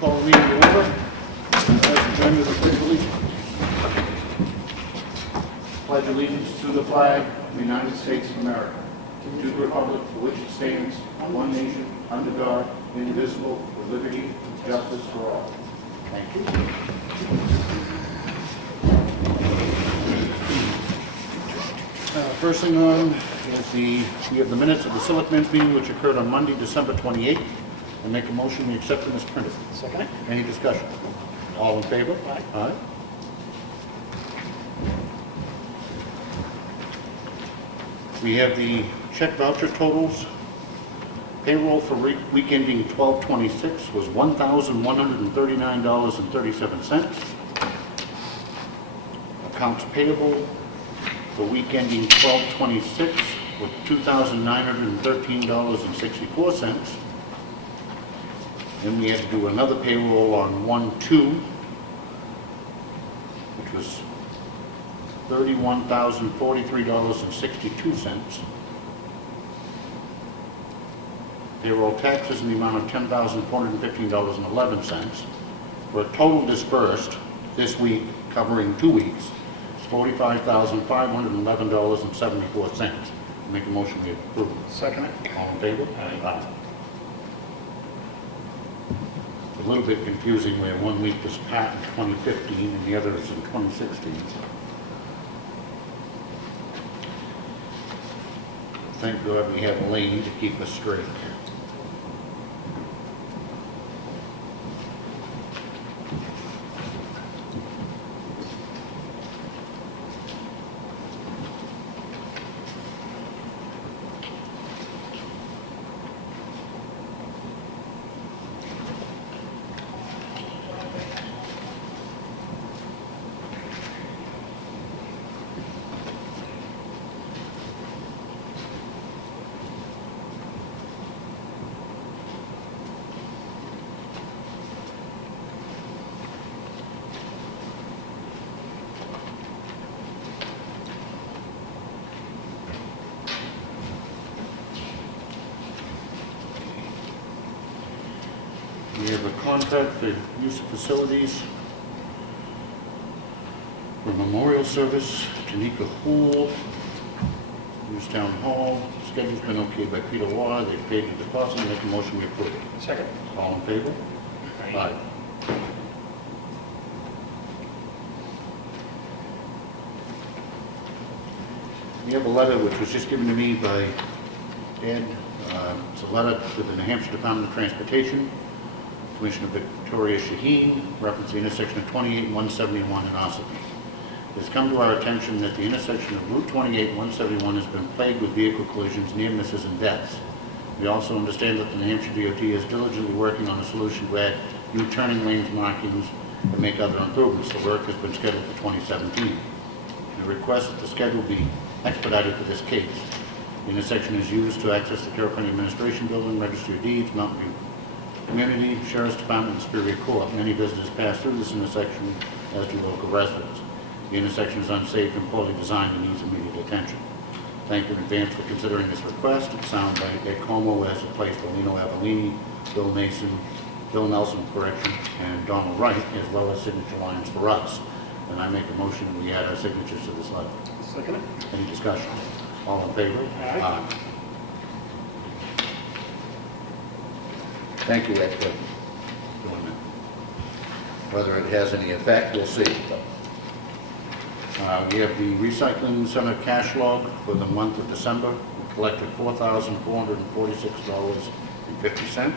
Call the meeting to order. Join with the pledge of allegiance. Pledge allegiance to the flag of the United States of America, to the republic for which it stands, one nation, under God, indivisible, with liberty and justice for all. Thank you. First thing on is we have the minutes of the Selectmen's meeting, which occurred on Monday, December 28th. I make a motion we accept them as printed. Second. Any discussion? All in favor? Aye. Aye. We have the check voucher totals. Payroll for week ending 12/26 was $1,139.37. Accounts payable for week ending 12/26 was $2,913.64. Then we had to do another payroll on 1/2, which was $31,043.62. Payroll taxes in the amount of $10,415.11, for a total disbursed this week, covering 2 weeks, $45,511.74. Make a motion we approve. Second. All in favor? Aye. A little bit confusing where 1 week was Pat in 2015 and the other is in 2016. Thank God we have Elaine to keep us straight. We have a contract for use of facilities for memorial service, Tanika Pool, use Town Hall. Schedule's been okayed by Peter Waugh. They've paid the deposit. Make a motion we approve it. Second. All in favor? Aye. We have a letter which was just given to me by Ed. It's a letter to the New Hampshire Department of Transportation, Commissioner Victoria Shaheen, reference the intersection of 28 and 171 in Ossipee. It has come to our attention that the intersection of Route 28 and 171 has been plagued with vehicle collisions, near misses, and deaths. We also understand that the New Hampshire DOT is diligently working on a solution to add new turning lanes, markings, and make other improvements. The work has been scheduled for 2017. The request that the schedule be expedited for this case. The intersection is used to access the Carroll County Administration Building, Registry of Deeds, Mountain View Community, Sheriff's Department, and Superior Court. Many visitors pass through this intersection, as do local residents. The intersection is unsafe and poorly designed and needs immediate attention. Thank you in advance for considering this request. It's signed by Ed Comeau as replaced by Lino Avellini, Bill Nelson, and Donald Wright, as well as signature lines for us. And I make a motion that we add our signatures to this letter. Second. Any discussion? All in favor? Aye. Thank you, Ed, for doing that. Whether it has any effect, we'll see. We have the recycling center cash log for the month of December. We collected $4,446.50.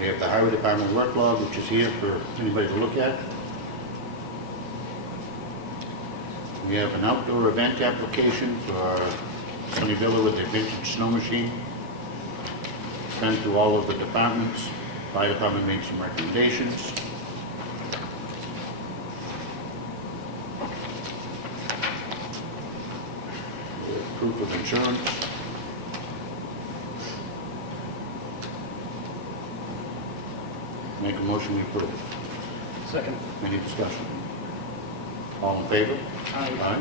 We have the highway department work log, which is here for anybody to look at. We have an outdoor event application for Sunny Villa with their vintage snow machine. Been through all of the departments. Fire department made some recommendations. Proof of insurance. Make a motion we approve. Second. Any discussion? All in favor? Aye. Aye.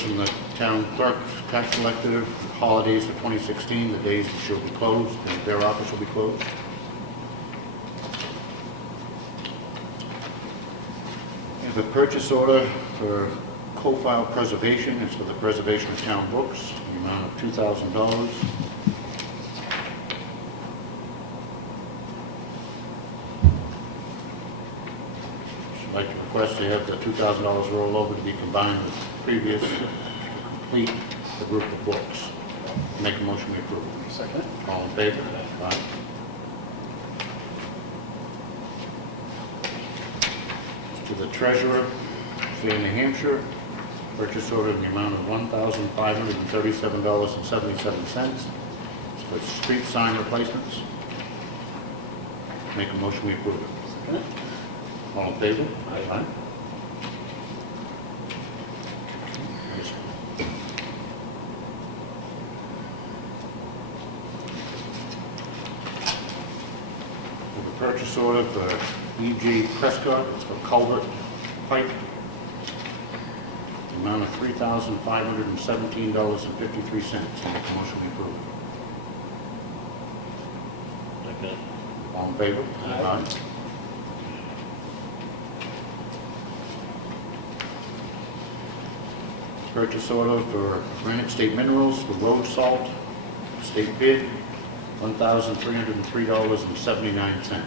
notice from the town clerk, tax collector, holidays for 2016, the days that she'll be closed, and their office will be closed. We have a purchase order for co-file preservation. It's for the preservation of town books, the amount of $2,000. I'd like to request to have the $2,000 roll over to be combined with previous to complete the group of books. Make a motion to approve. Second. All in favor? Aye. To the treasurer, State of New Hampshire, purchase order in the amount of $1,537.77. It's for street sign replacements. Make a motion we approve it. Second. All in favor? Aye. Purchase order for E.J. Prescott, it's for culvert pipe. The amount of $3,517.53. Make a motion to approve. Second. All in favor? Aye. Purchase order for Granite State Minerals for road salt, state bid, $1,303.79.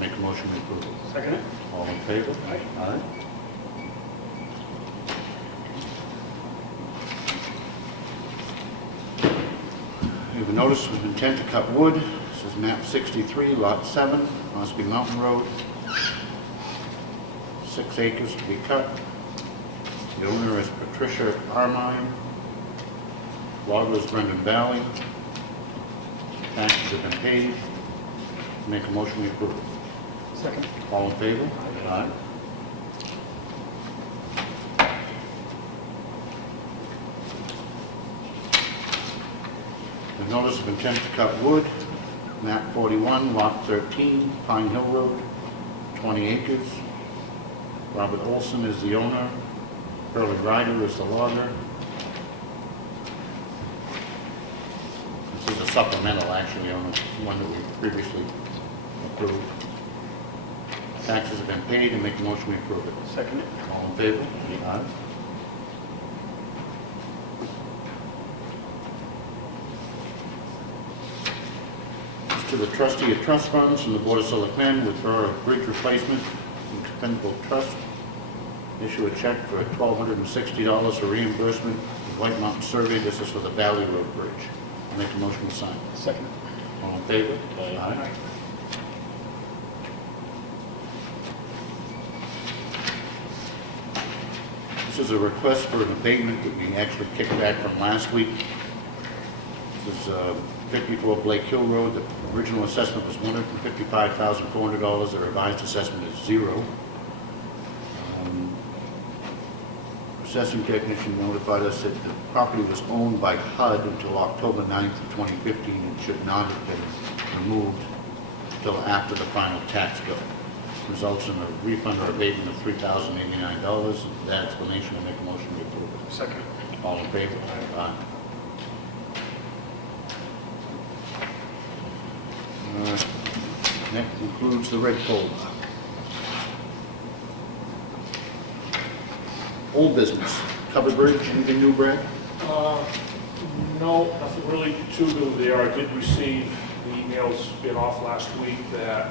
Make a motion to approve. Second. All in favor? Aye. Aye. We have a notice of intent to cut wood. This is map 63, lot 7, Ossipee Mountain Road. 6 acres to be cut. The owner is Patricia Armine. Logger is Brendan Valley. Taxes have been paid. Make a motion to approve. Second. All in favor? Aye. The notice of intent to cut wood, map 41, lot 13, Pine Hill Road, 20 acres. Robert Olson is the owner. Curly Ryder is the logger. This is a supplemental, actually, on the one that we previously approved. Taxes have been paid, and make a motion we approve it. Second. All in favor? Aye. To the trustee of trust funds from the Board of Selectmen, withdraw a bridge replacement from Expendable Trust. Issue a check for $1,260 for reimbursement of White Mountain Survey. This is for the Valley Road Bridge. I'll make a motion to sign. Second. All in favor? Aye. This is a request for an abatement that we actually kicked back from last week. This is 54 Blake Hill Road. The original assessment was $155,400. The revised assessment is $0. Assessing technician notified us that the property was owned by HUD until October 9th of 2015 and should not have been removed until after the final tax bill. Results in a refund or abatement of $3,089. That explanation, I make a motion to approve it. Second. All in favor? Aye. That concludes the red folder. Old business, covered bridge, anything new, Brad? No, nothing really too new there. I did receive the emails being off last week that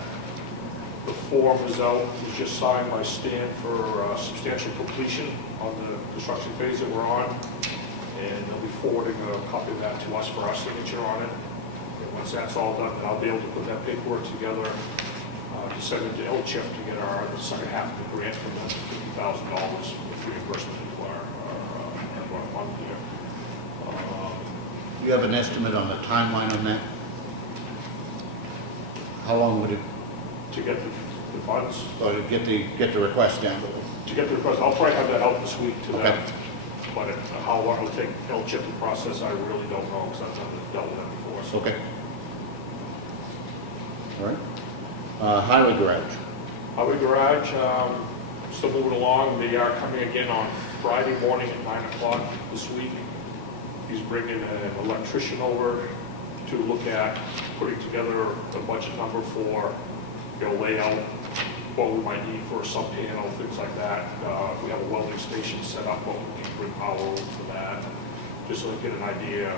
the form is out. It was just signed by Stan for substantial completion on the construction phase that we're on. And they'll be forwarding a copy of that to us for our signature on it. And once that's all done, then I'll be able to put that paperwork together to send it to LCHIP to get the second half of the grant from them, $50,000 for reimbursement into our fund here. You have an estimate on the timeline on that? How long would it, To get the funds, to get the request down? to get the request, I'll probably have that out this week to them. Okay. But how long it'll take LCHIP to process, I really don't know, because I've never dealt with that before. So Okay. All right. Highway garage. Highway garage, still moving along. They are coming again on Friday morning at 9 o'clock this week. He's bringing an electrician over to look at putting together a budget number for, layout, what we might need for a sub panel, things like that. If we have a welding station set up, what we need to bring power over for that, just so we get an idea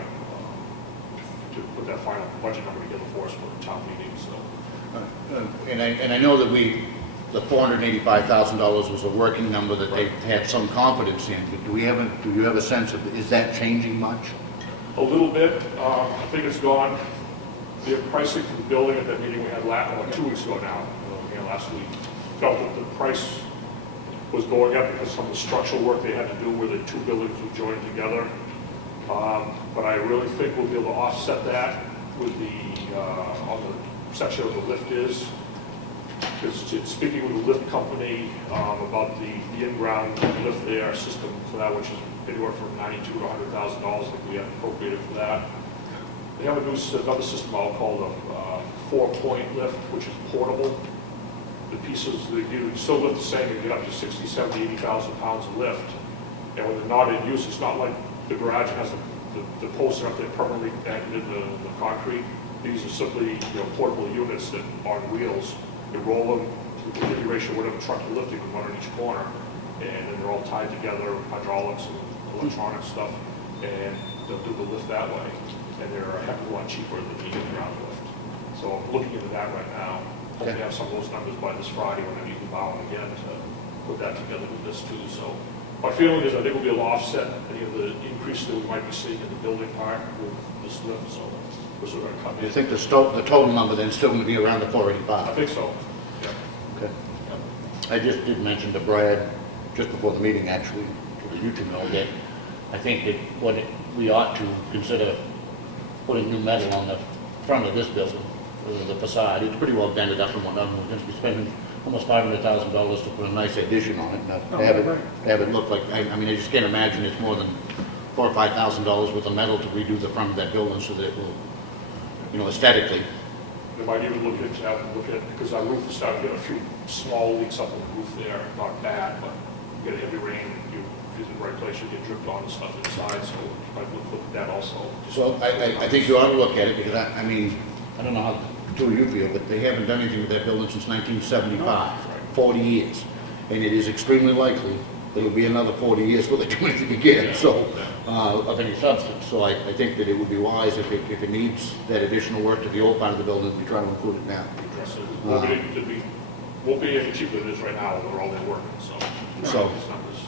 to put that final budget number together for us for the town meeting. So, And I know that the $485,000 was a working number that they had some confidence in, but do you have a sense of, is that changing much? a little bit. I think it's gone. The pricing for the building at that meeting we had 2 weeks ago now, last week, felt that the price was going up because some of the structural work they had to do where the two buildings were joined together. But I really think we'll be able to offset that with on the section of the lift is. Because speaking with the lift company about the in-ground lift there system for that, which is anywhere from $92,000 to $100,000, I think we have appropriated for that. They have another system out called a 4-point lift, which is portable. The pieces they do still lift the same, you get up to 60, 70, 80,000 pounds of lift. And when they're not in use, it's not like the garage has the posts up there permanently anchored in the concrete. These are simply portable units that on wheels. You roll them to the configuration of whatever truck you're lifting with one on each corner, and then they're all tied together, hydraulics and electronic stuff, and they'll do the lift that way. And they're a heck of a lot cheaper than the in-ground lift. So I'm looking into that right now. Hope to have some of those numbers by this Friday when I meet with Bowen again to put that together with this too. So my feeling is I think we'll be able to offset any of the increase that we might be seeing in the building part with this lift. So we're sort of going to come Do you in. think the total number then is still going to be around the 485? I think so. Yeah. Okay. I just did mention to Brad, just before the meeting actually, so that you two know that I think that we ought to consider putting new metal on the front of this building, the facade. It's pretty well dented up and whatnot. We're going to be spending almost $500,000 to put a nice addition on it, and to have it look like, I mean, I just can't imagine it's more than $4,000 or $5,000 worth of metal to redo the front of that building so that it will, aesthetically. They might even look at because our roof is starting to get a few small leaks up on the roof there. Not bad, but you get a heavy rain, you use the right place, you get dripped on and stuff inside. So I would look at that also. So I think you ought to look at it, because I mean, I don't know how the two of you feel, but they haven't done anything with that building since 1975, 40 years. And it is extremely likely that it'll be another 40 years before they do anything again, so, of any substance. So I think that it would be wise if it needs that additional work to the old part of the building, we try to include it now. Address it. Won't be any cheaper than it is right now. They're all there working. So these numbers.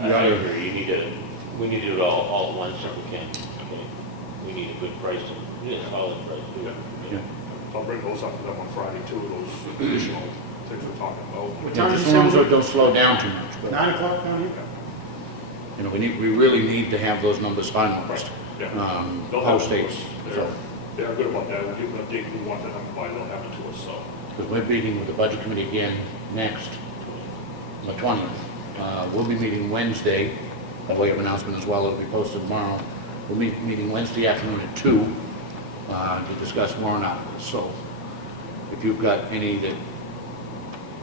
I agree. We need to do it all at once if we can. Okay. We need a good price, solid price. Yeah. Yeah. So I'll bring those up to them on Friday too, those additional things we're talking about. Just as long as it don't slow down too much. But, 9 o'clock down here? we really need to have those numbers finalized. Yeah. They'll have Post it to dates. us. They're good about that. We'll give them a date we want them by. They'll have it to us. So. Because we're meeting with the budget committee again next, on the 20th. We'll be meeting Wednesday, by way of announcement as well, it'll be posted tomorrow. We'll be meeting Wednesday afternoon at 2 to discuss warrant articles. So if you've got any that,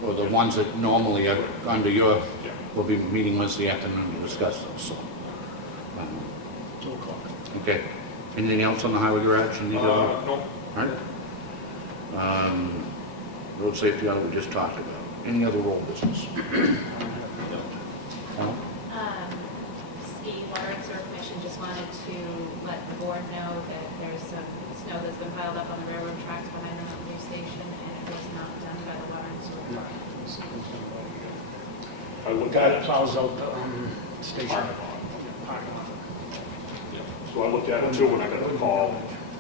or the ones that normally are under your, we'll be meeting Wednesday afternoon to discuss those. So, 2 o'clock. okay. Anything else on the highway garage? You need to- No. All right. Road safety audit we just talked about. Any other road business? No? Steve, Water and Sewer Commission just wanted to let the board know that there's some snow that's been piled up on the railroad tracks behind the new station, and it was not done by the Water and Sewer Department. I looked Guy at that it. plows out the station. Parking lot. Yeah. So I looked at it too when I got the call,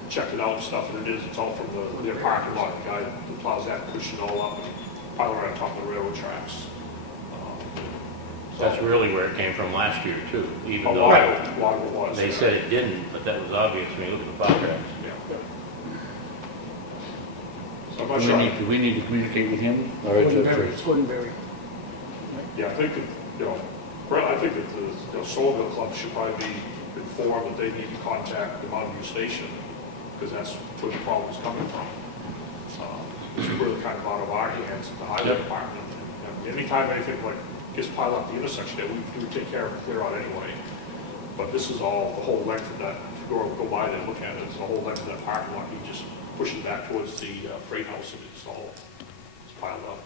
checked it out and stuff, and it's all from their parking lot. The guy that plows that pushed it all up and piled right on top of the railroad tracks. That's really where it came from last year too, even A though lot of it was. they said it didn't, but that was obvious when you look at the file tracks. Yeah. So I'm not Do sure. we need to communicate with him? Or is Gordonberry, it it's Gordonberry. Yeah, I think that, I think that the Somerville Club should probably be informed that they need to contact the Mountain View Station, because that's where the problem is coming from. It's really kind of out of our hands, the highway department. And anytime anything like gets piled up the intersection there, we do take care of and clear out anyway. But this is all, the whole length of that, if you go by there and look at it, it's the whole length of that parking lot. You just push it back towards the freight house and it's all, it's piled up.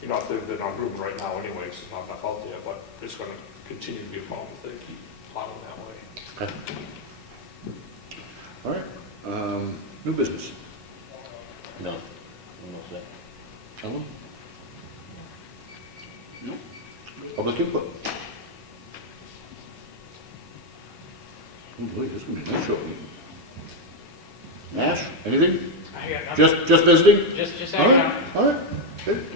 You know, they're not moving right now anyways, there's not enough out there, but it's gonna continue to be a problem if they keep plowing that way. Okay. All right, new business. No, no, sir. Ellen? No. Public input. Oh boy, this is going to be a nice short meeting. Nash, anything? I got nothing. Just visiting? Just All hanging right, out. all right, good.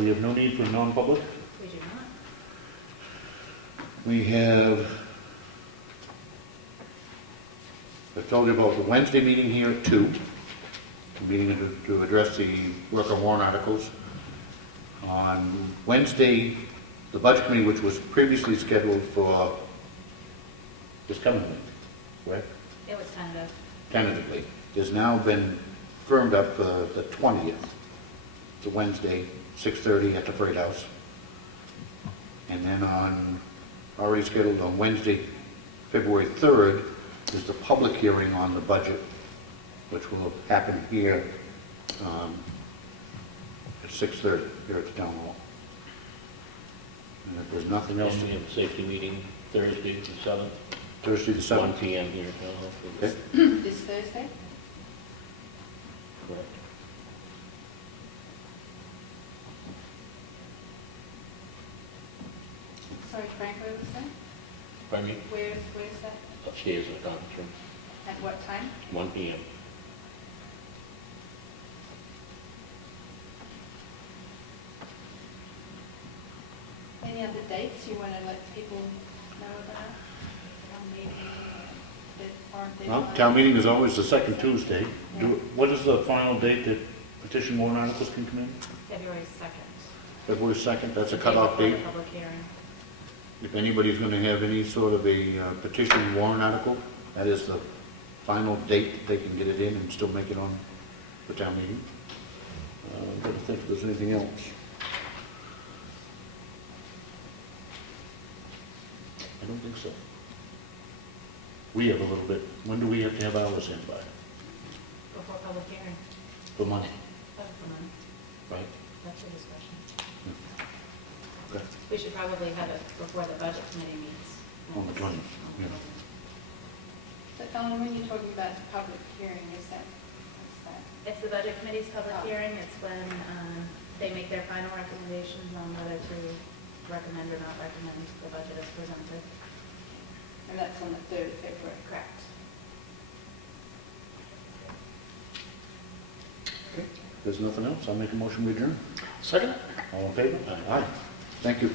We have no need for non-public. We do not. We have, I told you about the Wednesday meeting here at 2, meeting to address the work on warrant articles. On Wednesday, the Budget Committee, which was previously scheduled for this coming week, correct? It was tentative. Tentatively, has now been firmed up for the 20th. It's a Wednesday, 6:30 at the Freight House. And then already scheduled on Wednesday, February 3rd, is the public hearing on the budget, which will happen here at 6:30 here at the Town Hall. And if there's nothing else, And we have a safety meeting Thursday, the 7th, Thursday the 1 7th. PM here. Okay. This Thursday? Correct. Sorry, Frank, where was that? Pardon me? Where's that? Upstairs in the conference room, At what time? 1 PM. Any other dates you want to let people know about? Maybe that aren't there? Well, town meeting is always the second Tuesday. What is the final date that petition warrant articles can come in? February 2nd. February 2nd, that's a Day cutoff before date. the public hearing. If anybody's going to have any sort of a petition warrant article, that is the final date that they can get it in and still make it on the town meeting. I'm trying to think if there's anything else. I don't think so. We have a little bit, when do we have to have ours in by? Before public hearing. For money, That's the month. right? That's your discussion. Okay. We should probably have it before the budget committee meets. On the 20th, On the yeah. 20th. So Ellen, when you're talking about the public hearing, is that, what's that? It's the budget committee's public Oh. hearing. It's when they make their final recommendations on whether to recommend or not recommend the budget as presented. And that's on the 3rd of February. Correct. Okay. If there's nothing else, I'll make a motion to adjourn. Second? All in favor? Aye. Thank you.